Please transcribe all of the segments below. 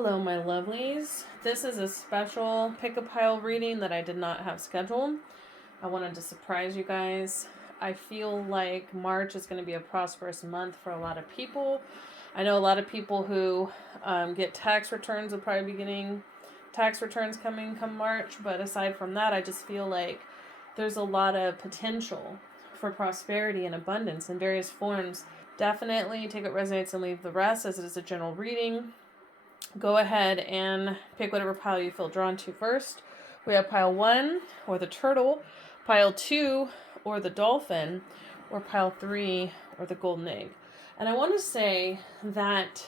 Hello, my lovelies. This is a special pick-a-pile reading that I did not have scheduled. I wanted to surprise you guys. I feel like March is going to be a prosperous month for a lot of people. I know a lot of people who get tax returns will probably be getting tax returns coming come March, but aside from that, I just feel like there's a lot of potential for prosperity and abundance in various forms. Definitely take what resonates and leave the rest, as it is a general reading. Go ahead and pick whatever pile you feel drawn to first. We have pile 1, or the turtle, pile 2, or the dolphin, or pile 3, or the golden egg. And I want to say that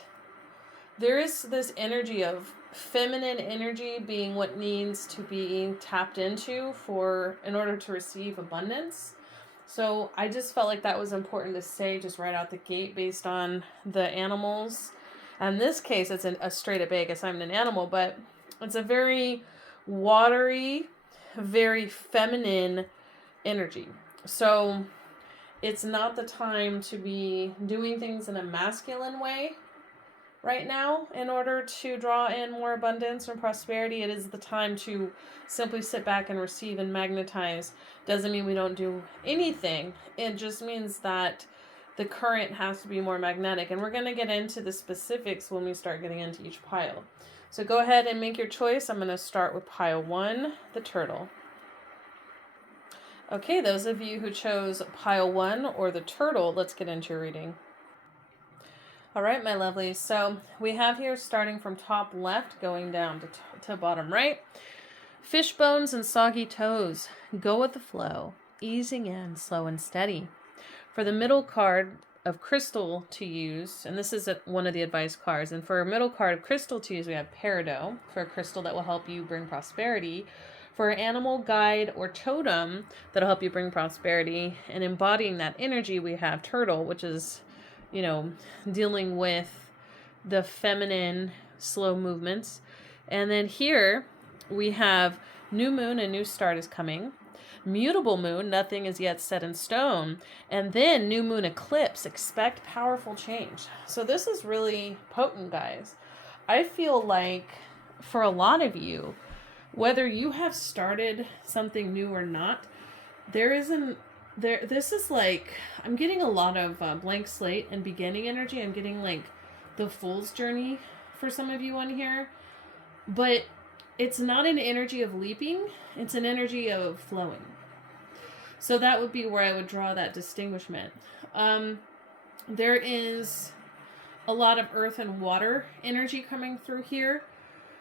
there is this energy of feminine energy being what needs to be tapped into in order to receive abundance. So I just felt like that was important to say just right out the gate based on the animals. In this case, it's a straight up egg. I'm an animal, but it's a very watery, very feminine energy. So it's not the time to be doing things in a masculine way right now in order to draw in more abundance and prosperity. It is the time to simply sit back and receive and magnetize. Doesn't mean we don't do anything. It just means that the current has to be more magnetic, and we're going to get into the specifics when we start getting into each pile. So go ahead and make your choice. I'm going to start with pile 1, the turtle. Okay, those of you who chose pile 1 or the turtle, let's get into your reading. All right, my lovelies. So we have here starting from top left going down to bottom right. Fish bones and soggy toes. Go with the flow, easing in slow and steady. For the middle card of crystal to use, and this is one of the advice cards, and for a middle card of crystal to use, we have peridot, for a crystal that will help you bring prosperity. For an animal, guide, or totem that'll help you bring prosperity. And embodying that energy, we have turtle, which is, dealing with the feminine slow movements. And then here we have new moon, a new start is coming. Mutable moon, nothing is yet set in stone. And then new moon eclipse, expect powerful change. So this is really potent, guys. I feel like for a lot of you, whether you have started something new or not, this is like, I'm getting a lot of blank slate and beginning energy. I'm getting like the fool's journey for some of you on here. But it's not an energy of leaping. It's an energy of flowing. So that would be where I would draw that distinguishment. There is a lot of earth and water energy coming through here.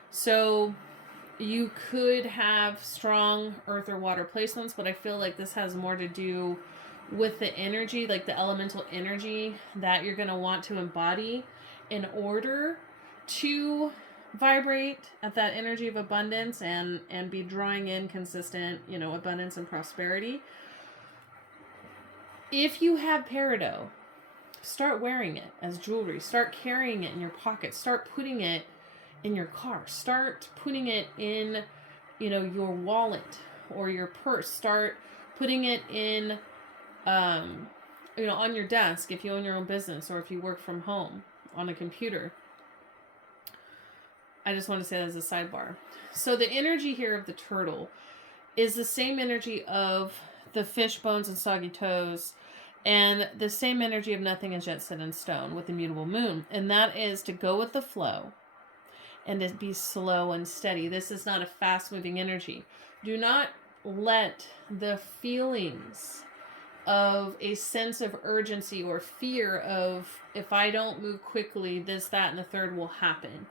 So you could have strong earth or water placements, but I feel like this has more to do with the energy, like the elemental energy that you're going to want to embody in order to vibrate at that energy of abundance and be drawing in consistent, abundance and prosperity. If you have peridot, start wearing it as jewelry. Start carrying it in your pocket. Start putting it in your car. Start putting it in, your wallet or your purse. Start putting it in, on your desk if you own your own business or if you work from home on a computer. I just want to say that as a sidebar. So the energy here of the turtle is the same energy of the fish bones and soggy toes, and the same energy of nothing is yet set in stone with the mutable moon. And that is to go with the flow and to be slow and steady. This is not a fast-moving energy. Do not let the feelings of a sense of urgency or fear of, if I don't move quickly, this, that, and the third will happen.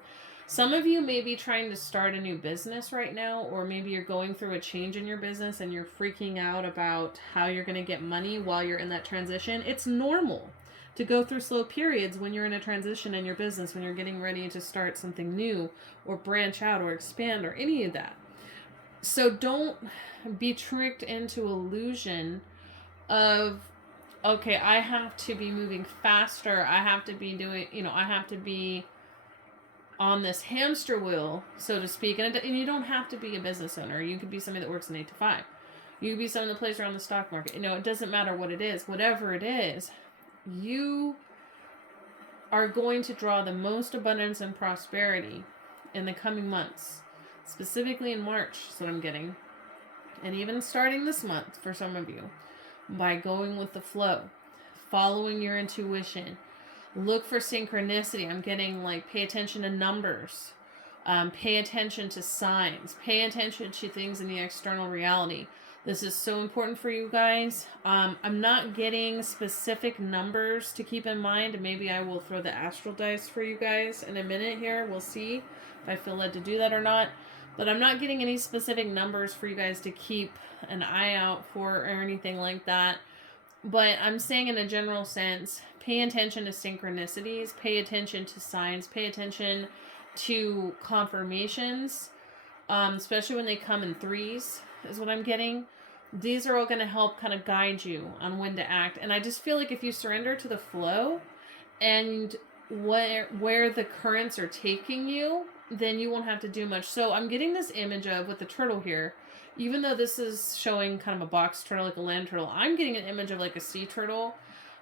Some of you may be trying to start a new business right now, or maybe you're going through a change in your business and you're freaking out about how you're going to get money while you're in that transition. It's normal to go through slow periods when you're in a transition in your business, when you're getting ready to start something new or branch out or expand or any of that. So don't be tricked into illusion of, okay, I have to be moving faster. I have to be doing, I have to be on this hamster wheel, so to speak. And you don't have to be a business owner. You could be somebody that works an 8 to 5. You could be someone that plays around the stock market. It doesn't matter what it is. Whatever it is, you are going to draw the most abundance and prosperity in the coming months, specifically in March is what I'm getting, and even starting this month for some of you, by going with the flow, following your intuition. Look for synchronicity. I'm getting like, pay attention to numbers. Pay attention to signs. Pay attention to things in the external reality. This is so important for you guys. I'm not getting specific numbers to keep in mind. Maybe I will throw the astral dice for you guys in a minute here. We'll see if I feel led to do that or not. But I'm not getting any specific numbers for you guys to keep an eye out for or anything like that. But I'm saying in a general sense, pay attention to synchronicities. Pay attention to signs. Pay attention to confirmations. Especially when they come in threes is what I'm getting. These are all going to help kind of guide you on when to act. And I just feel like if you surrender to the flow and where the currents are taking you, then you won't have to do much. So I'm getting this image of, with the turtle here, even though this is showing kind of a box turtle, like a land turtle, I'm getting an image of like a sea turtle,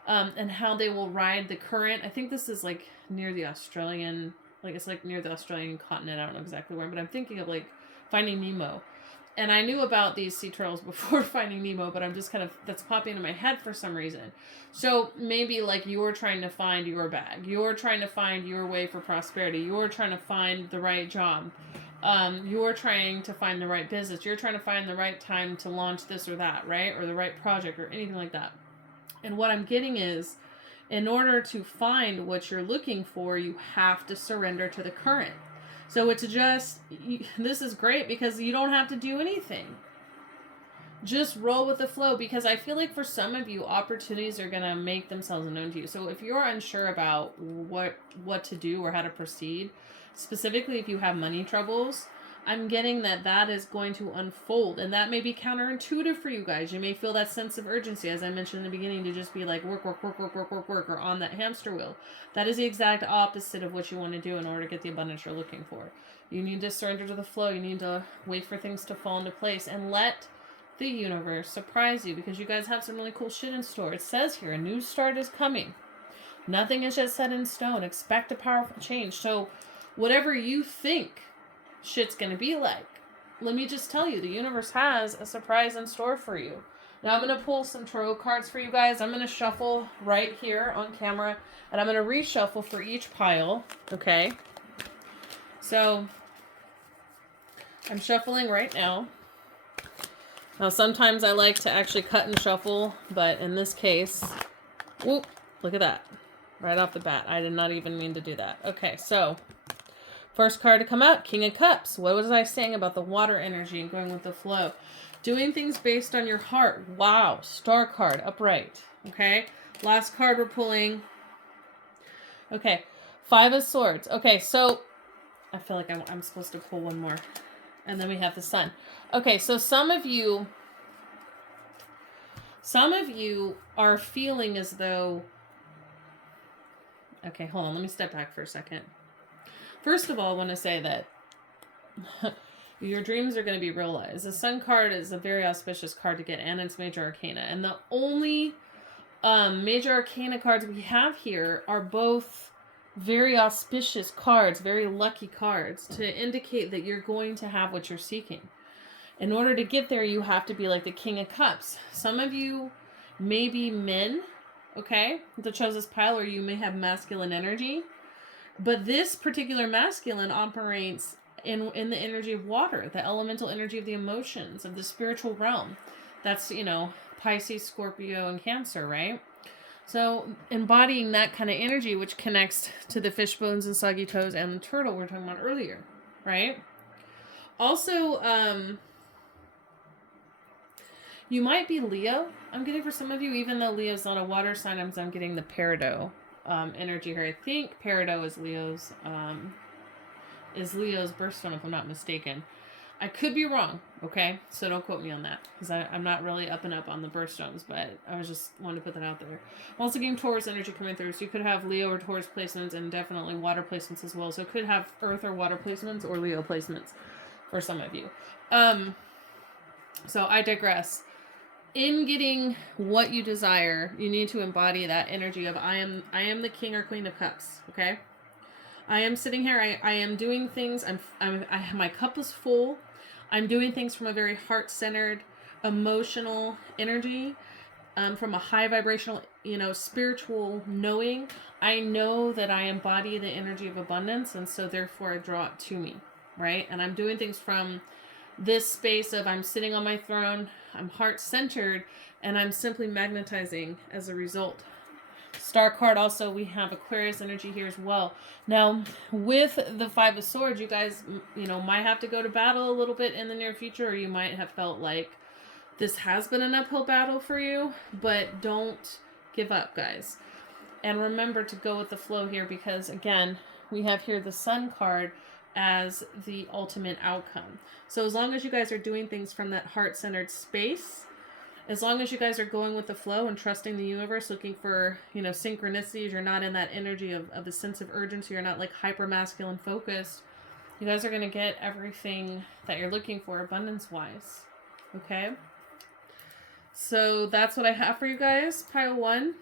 and how they will ride the current. I think this is like near the Australian, like it's like near the Australian continent. I don't know exactly where, but I'm thinking of like Finding Nemo. And I knew about these sea turtles before Finding Nemo, but I'm just kind of, that's popping into my head for some reason. So maybe like you're trying to find your bag. You're trying to find your way for prosperity. You're trying to find the right job. You're trying to find the right business. You're trying to find the right time to launch this or that, right? Or the right project or anything like that. And what I'm getting is, in order to find what you're looking for, you have to surrender to the current. So it's just, this is great because you don't have to do anything. Just roll with the flow, because I feel like for some of you, opportunities are going to make themselves known to you. So if you're unsure about what to do or how to proceed, specifically if you have money troubles, I'm getting that is going to unfold. And that may be counterintuitive for you guys. You may feel that sense of urgency, as I mentioned in the beginning, to just be like work, or on that hamster wheel. That is the exact opposite of what you want to do in order to get the abundance you're looking for. You need to surrender to the flow. You need to wait for things to fall into place and let the universe surprise you, because you guys have some really cool shit in store. It says here, a new start is coming. Nothing is just set in stone. Expect a powerful change. So whatever you think shit's gonna be like, let me just tell you, the universe has a surprise in store for you. Now I'm gonna pull some tarot cards for you guys. I'm gonna shuffle right here on camera, and I'm gonna reshuffle for each pile. Okay, so I'm shuffling right now. Now sometimes I like to actually cut and shuffle, but in this case, whoop, look at that, right off the bat. I did not even mean to do that. Okay, so first card to come out, King of Cups. What was I saying about the water energy and going with the flow? Doing things based on your heart. Wow. Star card, upright. Okay. Last card we're pulling. Okay. Five of Swords. Okay, so I feel like I'm supposed to pull one more. And then we have the Sun. Okay, so some of you are feeling as though... Okay, hold on. Let me step back for a second. First of all, I want to say that your dreams are going to be realized. The Sun card is a very auspicious card to get, and it's Major Arcana. And the only Major Arcana cards we have here are both very auspicious cards, very lucky cards, to indicate that you're going to have what you're seeking. In order to get there, you have to be like the King of Cups. Some of you may be men, okay, that chose this pile, or you may have masculine energy. But this particular masculine operates in the energy of water, the elemental energy of the emotions, of the spiritual realm. That's, Pisces, Scorpio, and Cancer, right? So embodying that kind of energy, which connects to the fish bones and soggy toes and the turtle we were talking about earlier, right? Also, you might be Leo. I'm getting for some of you, even though Leo's not a water sign, I'm getting the peridot energy here. I think peridot is Leo's birthstone, if I'm not mistaken. I could be wrong, okay? So don't quote me on that, because I'm not really up on the birthstones, but I was just wanted to put that out there. I'm also getting Taurus energy coming through, so you could have Leo or Taurus placements, and definitely water placements as well. So it could have Earth or water placements or Leo placements for some of you. So I digress. In getting what you desire, you need to embody that energy of I am the King or Queen of Cups, okay? I am sitting here. I am doing things. My cup is full. I'm doing things from a very heart-centered, emotional energy, from a high vibrational, spiritual knowing. I know that I embody the energy of abundance, and so therefore I draw it to me, right? And I'm doing things from this space of I'm sitting on my throne, I'm heart-centered, and I'm simply magnetizing as a result. Star card also, we have Aquarius energy here as well. Now, with the Five of Swords, you guys, might have to go to battle a little bit in the near future, or you might have felt like this has been an uphill battle for you, but don't give up, guys. And remember to go with the flow here, because again, we have here the Sun card as the ultimate outcome. So as long as you guys are doing things from that heart-centered space, as long as you guys are going with the flow and trusting the universe, looking for, synchronicities, you're not in that energy of a sense of urgency, you're not like hyper masculine focused, you guys are going to get everything that you're looking for abundance-wise. Okay? So that's what I have for you guys. Pile 1.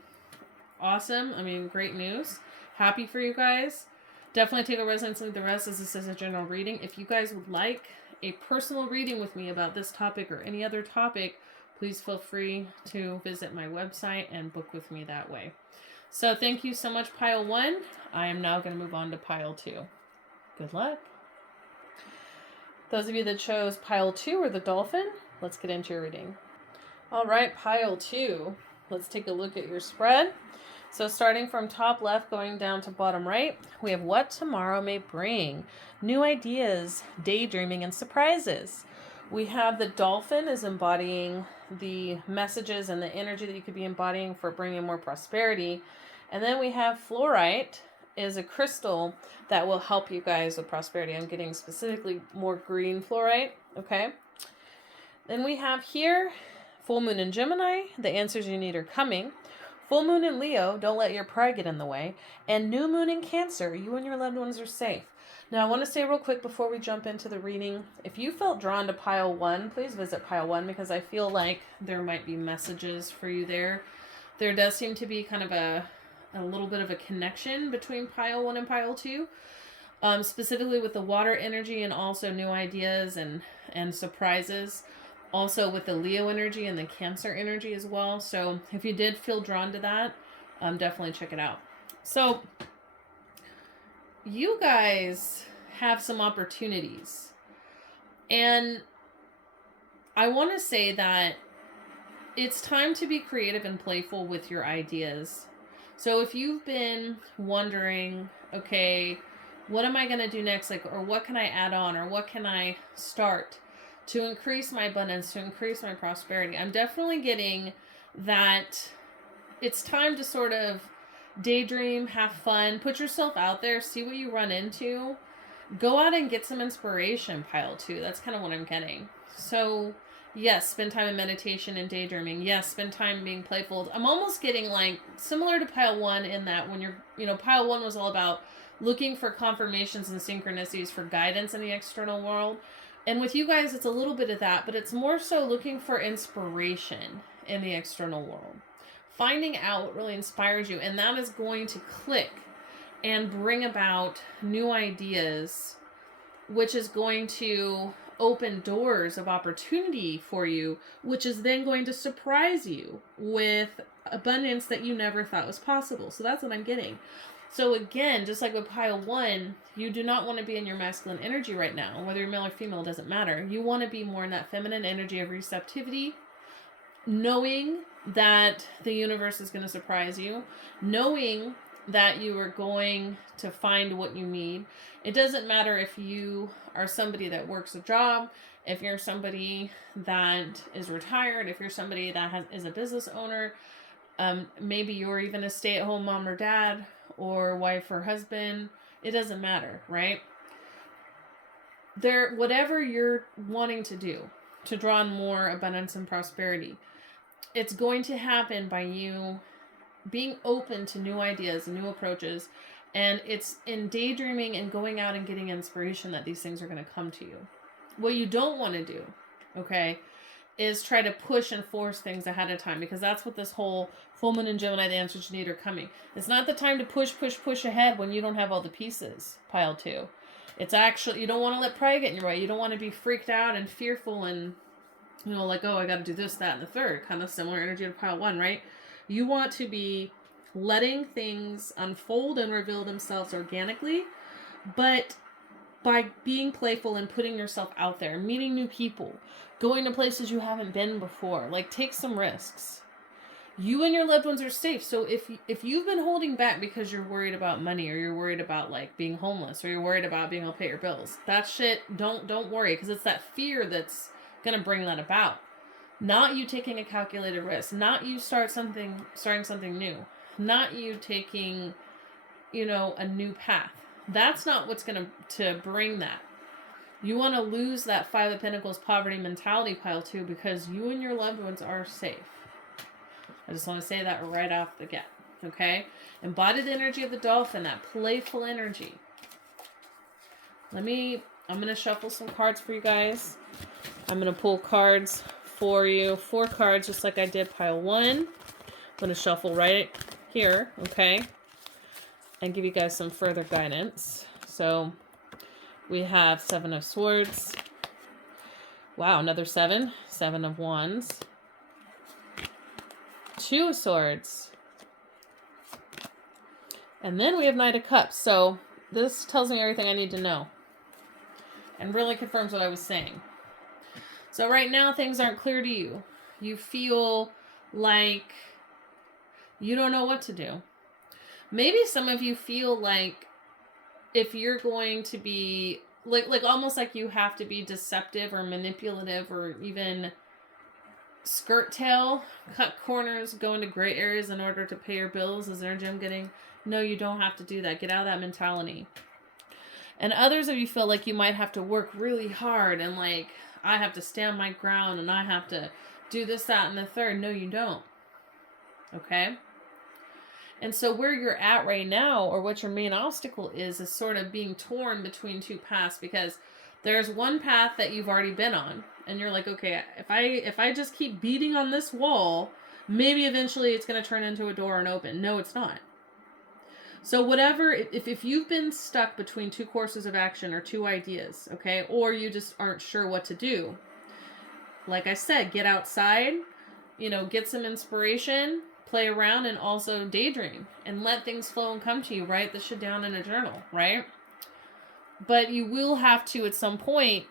Awesome. Great news. Happy for you guys. Definitely take a resonance with the rest, as this is a general reading. If you guys would like a personal reading with me about this topic or any other topic, please feel free to visit my website and book with me that way. So thank you so much, Pile 1. I am now going to move on to Pile 2. Good luck. Those of you that chose Pile 2 or the dolphin, let's get into your reading. All right, Pile 2. Let's take a look at your spread. So starting from top left, going down to bottom right, we have what tomorrow may bring. New ideas, daydreaming, and surprises. We have the dolphin is embodying the messages and the energy that you could be embodying for bringing more prosperity. And then we have fluorite is a crystal that will help you guys with prosperity. I'm getting specifically more green fluorite. Okay. Then we have here full moon in Gemini. The answers you need are coming. Full moon in Leo. Don't let your pride get in the way. And new moon in Cancer. You and your loved ones are safe. Now, I want to say real quick before we jump into the reading, if you felt drawn to Pile 1, please visit Pile 1, because I feel like there might be messages for you there. There does seem to be kind of a little bit of a connection between Pile 1 and Pile 2, specifically with the water energy and also new ideas and surprises. Also with the Leo energy and the Cancer energy as well. So if you did feel drawn to that, definitely check it out. So you guys have some opportunities. And I want to say that it's time to be creative and playful with your ideas. So if you've been wondering, okay, what am I going to do next? Or what can I add on? Or what can I start to increase my abundance, to increase my prosperity? I'm definitely getting that it's time to sort of daydream, have fun, put yourself out there, see what you run into. Go out and get some inspiration, Pile 2. That's kind of what I'm getting. So, yes, spend time in meditation and daydreaming. Yes, spend time being playful. I'm almost getting like similar to Pile 1 in that when you're, Pile 1 was all about looking for confirmations and synchronicities for guidance in the external world. And with you guys, it's a little bit of that, but it's more so looking for inspiration in the external world. Finding out what really inspires you, and that is going to click and bring about new ideas, which is going to open doors of opportunity for you, which is then going to surprise you with abundance that you never thought was possible. So that's what I'm getting. So again, just like with Pile 1, you do not want to be in your masculine energy right now. Whether you're male or female, it doesn't matter. You want to be more in that feminine energy of receptivity, knowing that the universe is going to surprise you, knowing that you are going to find what you need. It doesn't matter if you are somebody that works a job, if you're somebody that is retired, if you're somebody that is a business owner, maybe you're even a stay-at-home mom or dad or wife or husband. It doesn't matter, right? Whatever you're wanting to do to draw on more abundance and prosperity, it's going to happen by you being open to new ideas and new approaches. And it's in daydreaming and going out and getting inspiration that these things are going to come to you. What you don't want to do, okay, is try to push and force things ahead of time, because that's what this whole full moon in Gemini, the answers you need are coming. It's not the time to push ahead when you don't have all the pieces, pile 2. It's actually, you don't want to let pride get in your way. You don't want to be freaked out and fearful and, you know, like, oh, I got to do this, that, and the third. Kind of similar energy to pile 1, right? You want to be letting things unfold and reveal themselves organically, but by being playful and putting yourself out there, meeting new people, going to places you haven't been before. Like, take some risks. You and your loved ones are safe. So if you've been holding back because you're worried about money, or you're worried about like being homeless, or you're worried about being able to pay your bills, that shit, don't worry, because it's that fear that's gonna bring that about. Not you taking a calculated risk. Not you starting something new. Not you taking, you know, a new path. That's not what's going to bring that. You want to lose that 5 of Pentacles poverty mentality, pile 2, because you and your loved ones are safe. I just want to say that right off the get. Okay? Embodied energy of the dolphin, that playful energy. I'm going to shuffle some cards for you guys. I'm going to pull cards for you. 4 cards, just like I did pile 1. I'm going to shuffle right here, okay? And give you guys some further guidance. So we have 7 of Swords. Wow, another 7. 7 of Wands. 2 of Swords. And then we have Knight of Cups. So this tells me everything I need to know. And really confirms what I was saying. So right now things aren't clear to you. You feel like you don't know what to do. Maybe some of you feel like if you're going to be like almost like you have to be deceptive or manipulative, or even skirt tail, cut corners, go into gray areas in order to pay your bills, is energy I'm getting. No, you don't have to do that. Get out of that mentality. And others of you feel like you might have to work really hard and like, I have to stand my ground and I have to do this, that, and the third. No, you don't. Okay? And so where you're at right now, or what your main obstacle is sort of being torn between 2 paths, because there's one path that you've already been on, and you're like, okay, if I just keep beating on this wall, maybe eventually it's going to turn into a door and open. No, it's not. So whatever, if you've been stuck between 2 courses of action or 2 ideas, okay, or you just aren't sure what to do, like I said, get outside, you know, get some inspiration, play around, and also daydream and let things flow and come to you. Write this shit down in a journal, right? But you will have to at some point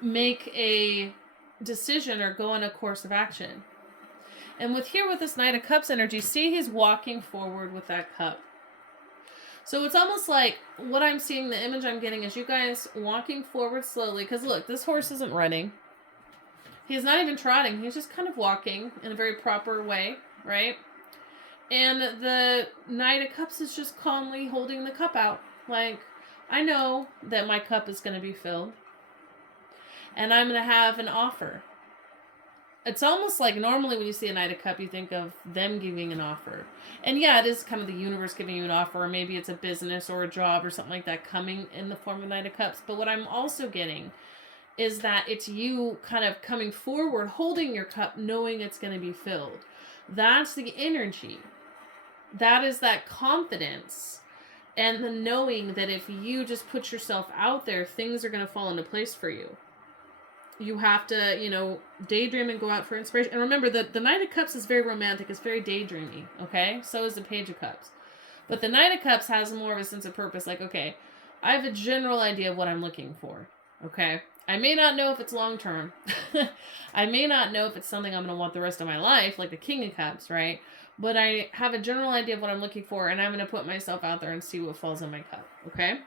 make a decision or go on a course of action. And with this Knight of Cups energy, see, he's walking forward with that cup. So it's almost like what I'm seeing, the image I'm getting is you guys walking forward slowly. Because look, this horse isn't running. He's not even trotting. He's just kind of walking in a very proper way, right? And the Knight of Cups is just calmly holding the cup out. Like, I know that my cup is going to be filled. And I'm going to have an offer. It's almost like normally when you see a Knight of Cup, you think of them giving an offer. And yeah, it is kind of the universe giving you an offer, or maybe it's a business or a job or something like that coming in the form of Knight of Cups. But what I'm also getting is that it's you kind of coming forward, holding your cup, knowing it's going to be filled. That's the energy. That is that confidence. And the knowing that if you just put yourself out there, things are going to fall into place for you. You have to, you know, daydream and go out for inspiration. And remember, the Knight of Cups is very romantic. It's very daydreamy, okay? So is the Page of Cups. But the Knight of Cups has more of a sense of purpose. Like, okay, I have a general idea of what I'm looking for, okay? I may not know if it's long-term. I may not know if it's something I'm going to want the rest of my life, like the King of Cups, right? But I have a general idea of what I'm looking for, and I'm going to put myself out there and see what falls in my cup, okay?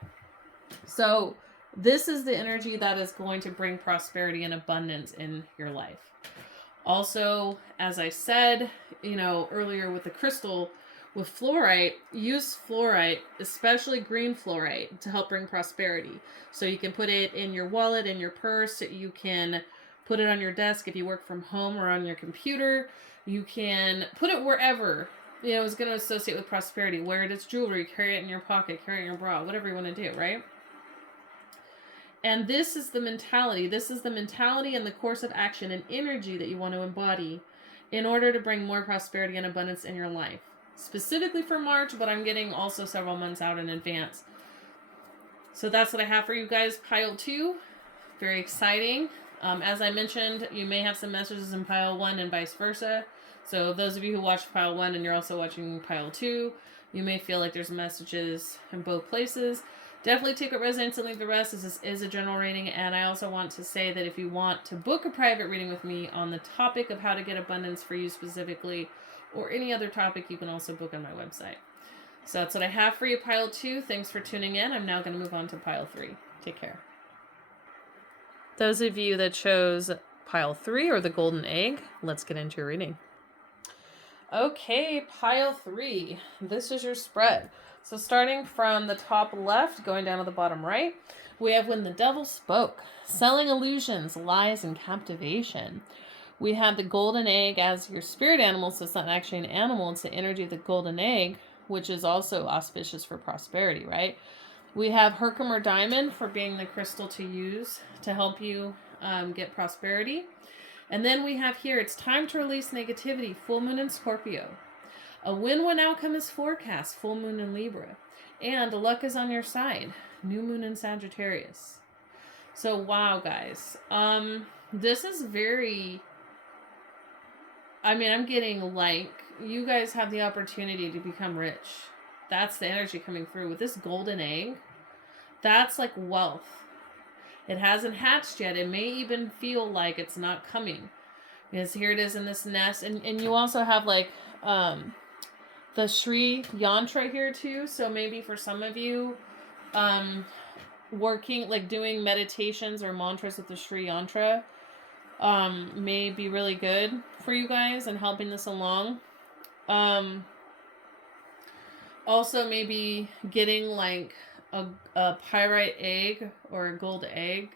So this is the energy that is going to bring prosperity and abundance in your life. Also, as I said, you know, earlier with the crystal, with fluorite, use fluorite, especially green fluorite, to help bring prosperity. So you can put it in your wallet, in your purse. You can put it on your desk if you work from home, or on your computer. You can put it wherever, you know, is going to associate with prosperity. Wear it as jewelry, carry it in your pocket, carry it in your bra, whatever you want to do, right? And this is the mentality. This is the mentality and the course of action and energy that you want to embody in order to bring more prosperity and abundance in your life. Specifically for March, but I'm getting also several months out in advance. So that's what I have for you guys. Pile 2, very exciting. As I mentioned, you may have some messages in pile 1 and vice versa. So those of you who watch pile 1 and you're also watching pile 2, you may feel like there's messages in both places. Definitely take what resonates and leave the rest. This is a general reading, and I also want to say that if you want to book a private reading with me on the topic of how to get abundance for you specifically, or any other topic, you can also book on my website. So that's what I have for you, pile 2. Thanks for tuning in. I'm now going to move on to pile 3. Take care. Those of you that chose pile 3 or the golden egg, let's get into your reading. Okay, pile 3. This is your spread. So starting from the top left, going down to the bottom right, we have When the Devil Spoke, selling illusions, lies, and captivation. We have the golden egg as your spirit animal, so it's not actually an animal, it's the energy of the golden egg, which is also auspicious for prosperity, right? We have Herkimer Diamond for being the crystal to use to help you get prosperity. And then we have here, it's time to release negativity, full moon in Scorpio. A win-win outcome is forecast, full moon in Libra. And luck is on your side, new moon in Sagittarius. So wow, guys. This is very, I'm getting like, you guys have the opportunity to become rich. That's the energy coming through. With this golden egg, that's like wealth. It hasn't hatched yet. It may even feel like it's not coming. Because here it is in this nest. And you also have like the Shri Yantra here too. So maybe for some of you, working, like doing meditations or mantras with the Shri Yantra may be really good for you guys and helping this along. Also maybe getting like a pyrite egg or a gold egg,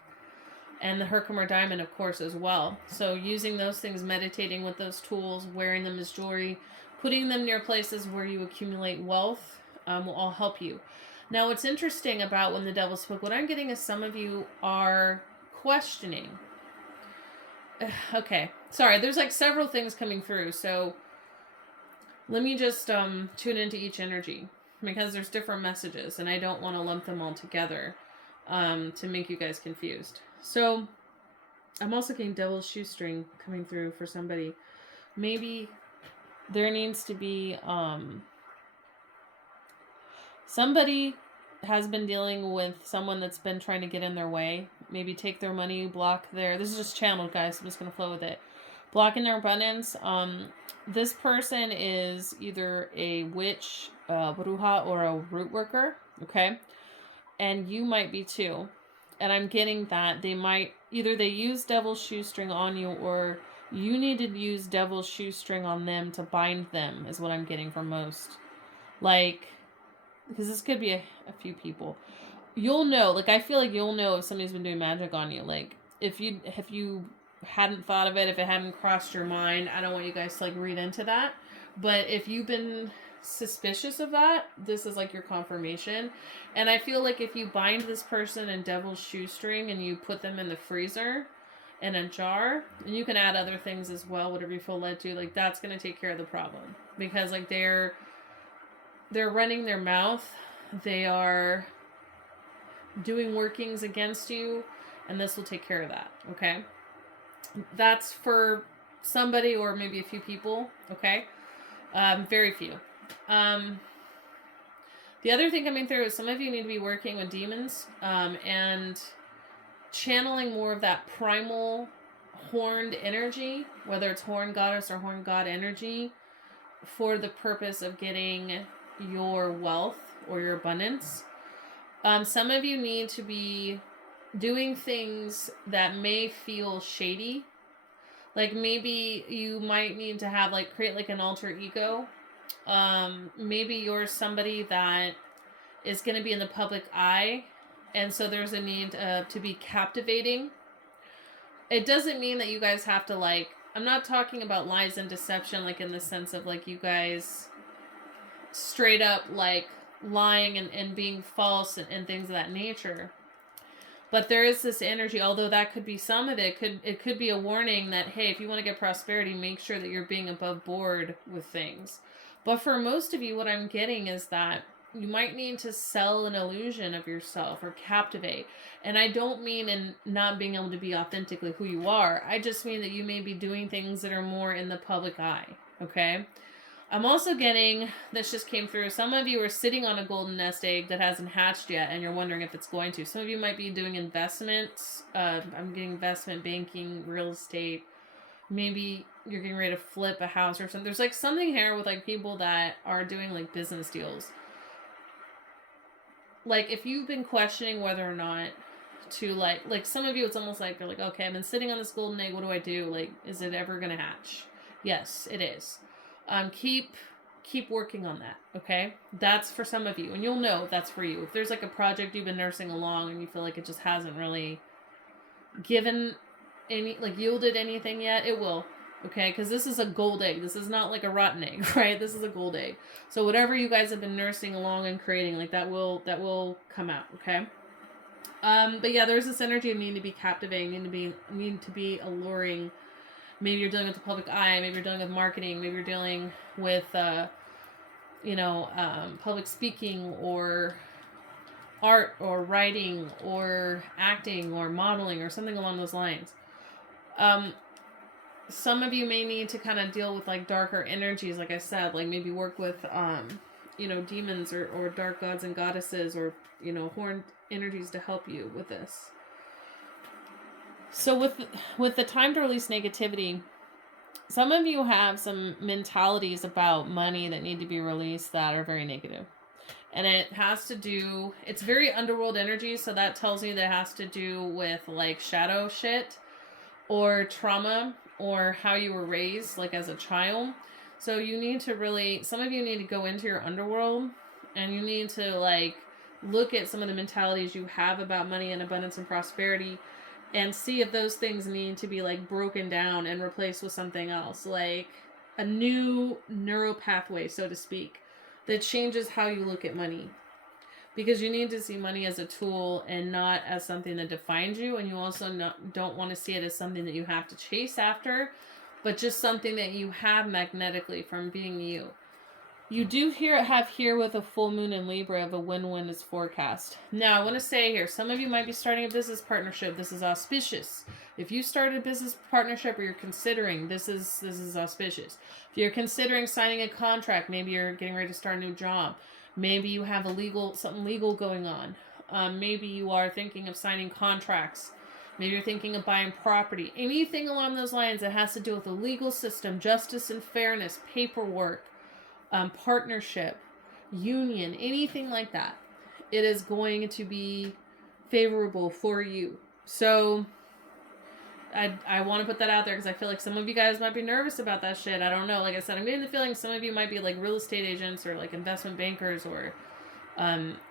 and the Herkimer diamond, of course, as well. So using those things, meditating with those tools, wearing them as jewelry, putting them near places where you accumulate wealth will all help you. Now, what's interesting about When the Devil Spoke, what I'm getting is some of you are questioning. Okay, sorry, there's like several things coming through, so let me just tune into each energy, because there's different messages, and I don't want to lump them all together to make you guys confused. So, I'm also getting devil's shoestring coming through for somebody. Maybe there needs to be somebody has been dealing with someone that's been trying to get in their way. Maybe take their money, block their... This is just channeled, guys. I'm just going to flow with it. Blocking their abundance. This person is either a witch, bruja, or a root worker. Okay? And you might be too. And I'm getting that they might... Either they use devil's shoestring on you, or you need to use devil's shoestring on them to bind them, is what I'm getting from most. Like... Because this could be a few people. You'll know, like, I feel like you'll know if somebody's been doing magic on you. Like, if you hadn't thought of it, if it hadn't crossed your mind, I don't want you guys to, like, read into that. But if you've been suspicious of that, this is, like, your confirmation. And I feel like if you bind this person in devil's shoestring and you put them in the freezer in a jar, and you can add other things as well, whatever you feel led to, like, that's going to take care of the problem. Because, like, they're running their mouth. They are doing workings against you, and this will take care of that, okay? That's for somebody or maybe a few people, okay? Very few. The other thing coming through is some of you need to be working with demons and channeling more of that primal horned energy, whether it's horned goddess or horned god energy, for the purpose of getting your wealth or your abundance. Some of you need to be doing things that may feel shady. Like maybe you might need to have create like an alter ego. Maybe you're somebody that is going to be in the public eye, and so there's a need to be captivating. It doesn't mean that you guys have to I'm not talking about lies and deception in the sense of you guys straight up lying and being false and things of that nature. But there is this energy, although that could be some of it, it could be a warning that, hey, if you want to get prosperity, make sure that you're being above board with things. But for most of you, what I'm getting is that you might need to sell an illusion of yourself or captivate. And I don't mean in not being able to be authentically who you are. I just mean that you may be doing things that are more in the public eye. Okay? I'm also getting, this just came through, some of you are sitting on a golden nest egg that hasn't hatched yet and you're wondering if it's going to. Some of you might be doing investments. I'm getting investment banking, real estate. Maybe you're getting ready to flip a house or something. There's like something here with like people that are doing like business deals. Like if you've been questioning whether or not to like some of you, it's almost like you're like, okay, I've been sitting on this golden egg. What do I do? Like, is it ever going to hatch? Yes, it is. Keep working on that. Okay. That's for some of you and you'll know that's for you. If there's like a project you've been nursing along and you feel like it just hasn't really given any, like yielded anything yet, it will. Okay. Cause this is a gold egg. This is not like a rotten egg, right? This is a gold egg. So whatever you guys have been nursing along and creating, like that will come out. Okay. But yeah, there's this energy of needing to be captivating, needing to be alluring. Maybe you're dealing with the public eye. Maybe you're dealing with marketing. Maybe you're dealing with, public speaking or art or writing or acting or modeling or something along those lines. Some of you may need to kind of deal with like darker energies, like I said, like maybe work with, demons or dark gods and goddesses or, horned energies to help you with this. So with the time to release negativity, some of you have some mentalities about money that need to be released that are very negative. And it has to do, it's very underworld energy, so that tells me that it has to do with like shadow shit or trauma or how you were raised like as a child. So you need to really, some of you need to go into your underworld and you need to like look at some of the mentalities you have about money and abundance and prosperity and see if those things need to be like broken down and replaced with something else, like a new neural pathway, so to speak, that changes how you look at money. Because you need to see money as a tool and not as something that defines you. And you also don't want to see it as something that you have to chase after, but just something that you have magnetically from being you. You do have here with a full moon in Libra of a win-win is forecast. Now, I want to say here, some of you might be starting a business partnership. This is auspicious. If you started a business partnership or you're considering, this is auspicious. If you're considering signing a contract, maybe you're getting ready to start a new job. Maybe you have something legal going on. Maybe you are thinking of signing contracts. Maybe you're thinking of buying property. Anything along those lines that has to do with the legal system, justice and fairness, paperwork, partnership, union, anything like that, it is going to be favorable for you. So I want to put that out there because I feel like some of you guys might be nervous about that shit. I don't know. Like I said, I'm getting the feeling some of you might be like real estate agents or like investment bankers or,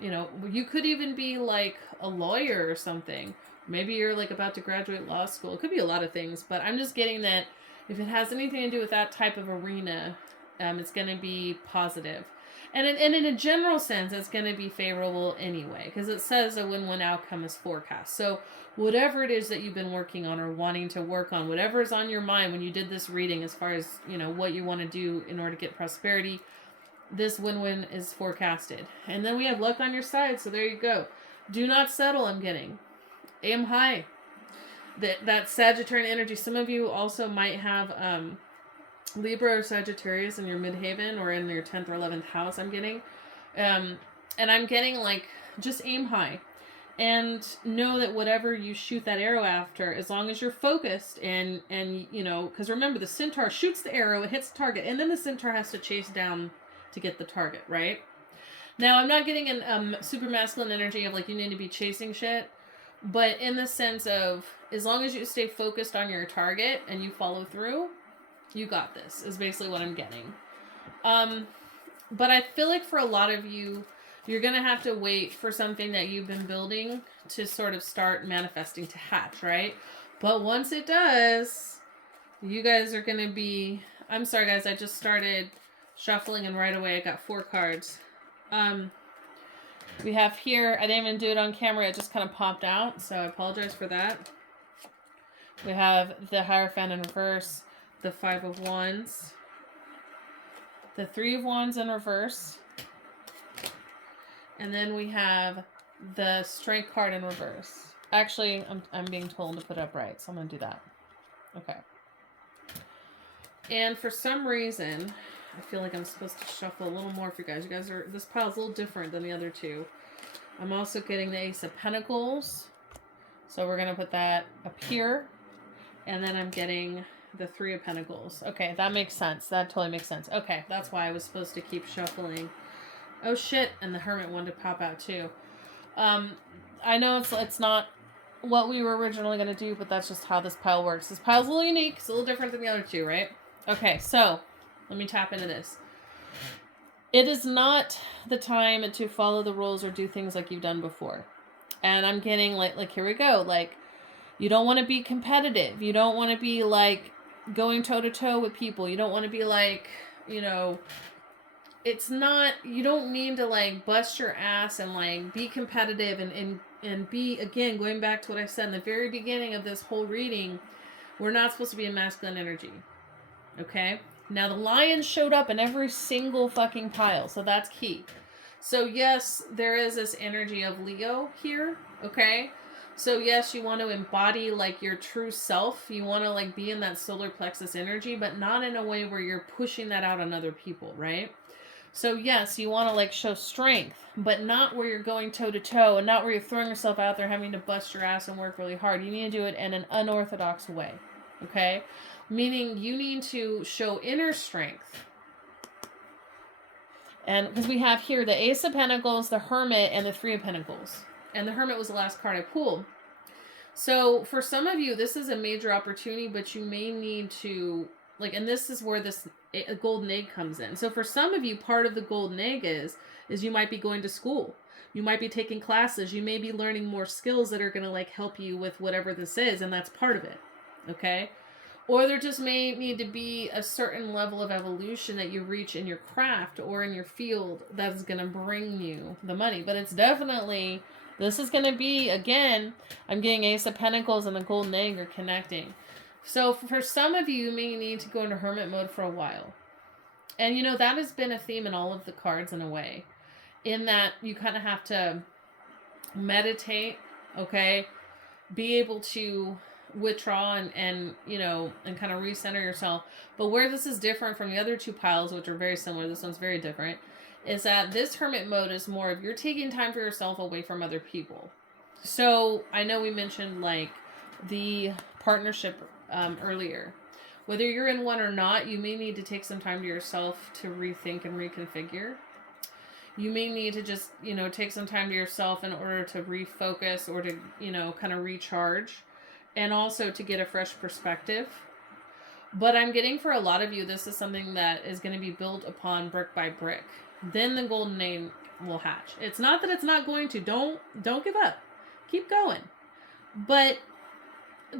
you could even be like a lawyer or something. Maybe you're like about to graduate law school. It could be a lot of things, but I'm just getting that if it has anything to do with that type of arena, it's going to be positive. And in a general sense, it's going to be favorable anyway, because it says a win-win outcome is forecast. So whatever it is that you've been working on or wanting to work on, whatever is on your mind when you did this reading as far as, what you want to do in order to get prosperity, this win-win is forecasted. And then we have luck on your side, so there you go. Do not settle, I'm getting. Aim high. That Sagittarian energy, some of you also might have... Libra or Sagittarius in your midheaven or in your 10th or 11th house, I'm getting. And I'm getting like, just aim high. And know that whatever you shoot that arrow after, as long as you're focused and because remember, the centaur shoots the arrow, it hits the target, and then the centaur has to chase down to get the target, right? Now, I'm not getting a super masculine energy of like you need to be chasing shit, but in the sense of as long as you stay focused on your target and you follow through, you got this, is basically what I'm getting. But I feel like for a lot of you, you're going to have to wait for something that you've been building to sort of start manifesting to hatch, right? But once it does, you guys are going to be... I'm sorry, guys. I just started shuffling and right away I got 4 cards. We have here, I didn't even do it on camera, it just kind of popped out, so I apologize for that. We have the Hierophant in reverse, the Five of Wands, the Three of Wands in reverse, and then we have the Strength card in reverse. Actually, I'm being told to put it up right, so I'm going to do that. Okay. And for some reason, I feel like I'm supposed to shuffle a little more for you guys. You guys are, this pile's a little different than the other two. I'm also getting the Ace of Pentacles. So we're going to put that up here. And then I'm getting the Three of Pentacles. Okay, that makes sense. That totally makes sense. Okay, that's why I was supposed to keep shuffling. Oh shit, and the Hermit wanted to pop out too. I know it's not what we were originally going to do, but that's just how this pile works. This pile's a little unique. It's a little different than the other two, right? Okay, so let me tap into this. It is not the time to follow the rules or do things like you've done before. And I'm getting like here we go. Like, you don't want to be competitive. You don't want to be like going toe to toe with people. You don't want to be like, you know, it's not, you don't need to like bust your ass and like be competitive and be, again, going back to what I said in the very beginning of this whole reading, we're not supposed to be in masculine energy. Okay? Now the lion showed up in every single fucking pile, so that's key. So yes, there is this energy of Leo here, okay? So yes, you want to embody like your true self. You want to like be in that solar plexus energy, but not in a way where you're pushing that out on other people, right? So yes, you want to like show strength, but not where you're going toe to toe and not where you're throwing yourself out there having to bust your ass and work really hard. You need to do it in an unorthodox way, okay? Meaning you need to show inner strength. And because we have here the Ace of Pentacles, the Hermit, and the Three of Pentacles. And the Hermit was the last card I pulled. So for some of you, this is a major opportunity, but you may need to, like, and this is where this golden egg comes in. So for some of you, part of the golden egg is you might be going to school. You might be taking classes. You may be learning more skills that are going to, like, help you with whatever this is, and that's part of it. Okay? Or there just may need to be a certain level of evolution that you reach in your craft or in your field that's going to bring you the money. But it's definitely, this is going to be, again, I'm getting Ace of Pentacles and the Golden Egg are connecting. So for some of you, you may need to go into hermit mode for a while. And, you know, that has been a theme in all of the cards in a way. In that you kind of have to meditate, okay? Be able to withdraw and you know, and kind of recenter yourself. But where this is different from the other two piles, which are very similar, this one's very different, is that this hermit mode is more of you're taking time for yourself away from other people. So I know we mentioned like the partnership earlier. Whether you're in one or not, you may need to take some time to yourself to rethink and reconfigure. You may need to just, you know, take some time to yourself in order to refocus or to, you know, kind of recharge. And also to get a fresh perspective. But I'm getting for a lot of you, this is something that is going to be built upon brick by brick. Then the golden egg will hatch. It's not that it's not going to. Don't give up. Keep going. But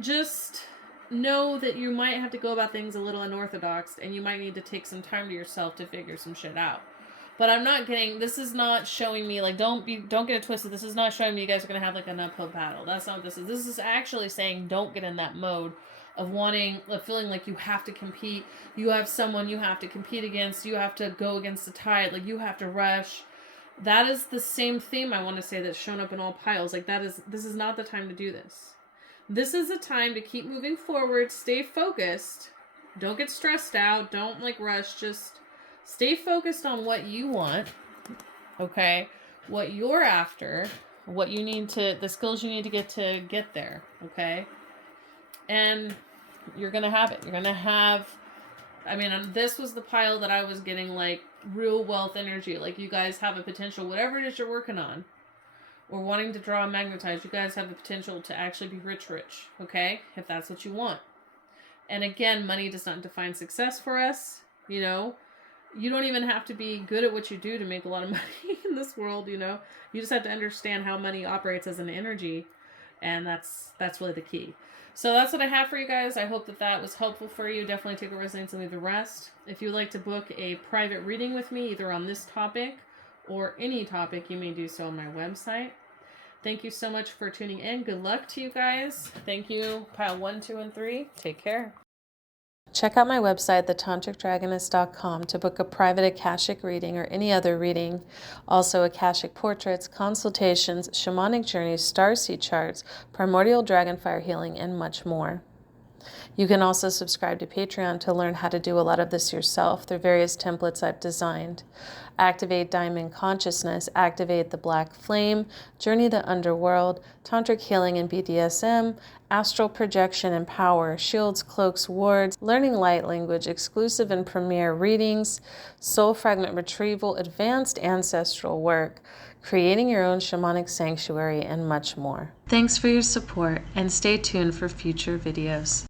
just know that you might have to go about things a little unorthodox and you might need to take some time to yourself to figure some shit out. But I'm not getting, this is not showing me, like, don't get it twisted. This is not showing me you guys are going to have, like, an uphill battle. That's not what this is. This is actually saying don't get in that mode of feeling like you have to compete. You have someone you have to compete against. You have to go against the tide. Like, you have to rush. That is the same theme, I want to say, that's shown up in all piles. Like, this is not the time to do this. This is the time to keep moving forward. Stay focused. Don't get stressed out. Don't, like, rush. Just stay focused on what you want, okay? What you're after, what you need to, the skills you need to get there, okay? And you're going to have it. You're going to have, I mean, this was the pile that I was getting, like, real wealth energy. Like, you guys have a potential, whatever it is you're working on, or wanting to draw and magnetize, you guys have the potential to actually be rich, okay? If that's what you want. And again, money does not define success for us, you know? You don't even have to be good at what you do to make a lot of money in this world, you know? You just have to understand how money operates as an energy, and that's really the key. So that's what I have for you guys. I hope that was helpful for you. Definitely take a resonance and leave the rest. If you would like to book a private reading with me, either on this topic or any topic, you may do so on my website. Thank you so much for tuning in. Good luck to you guys. Thank you, pile 1, 2, and 3. Take care. Check out my website, thetantricdragonist.com, to book a private Akashic reading or any other reading. Also, Akashic portraits, consultations, shamanic journeys, starseed charts, primordial dragon fire healing, and much more. You can also subscribe to Patreon to learn how to do a lot of this yourself through various templates I've designed. Activate Diamond Consciousness, Activate the Black Flame, Journey the Underworld, Tantric Healing and BDSM, Astral Projection and Power, Shields, Cloaks, Wards, Learning Light Language, Exclusive and Premiere Readings, Soul Fragment Retrieval, Advanced Ancestral Work, Creating Your Own Shamanic Sanctuary, and much more. Thanks for your support, and stay tuned for future videos.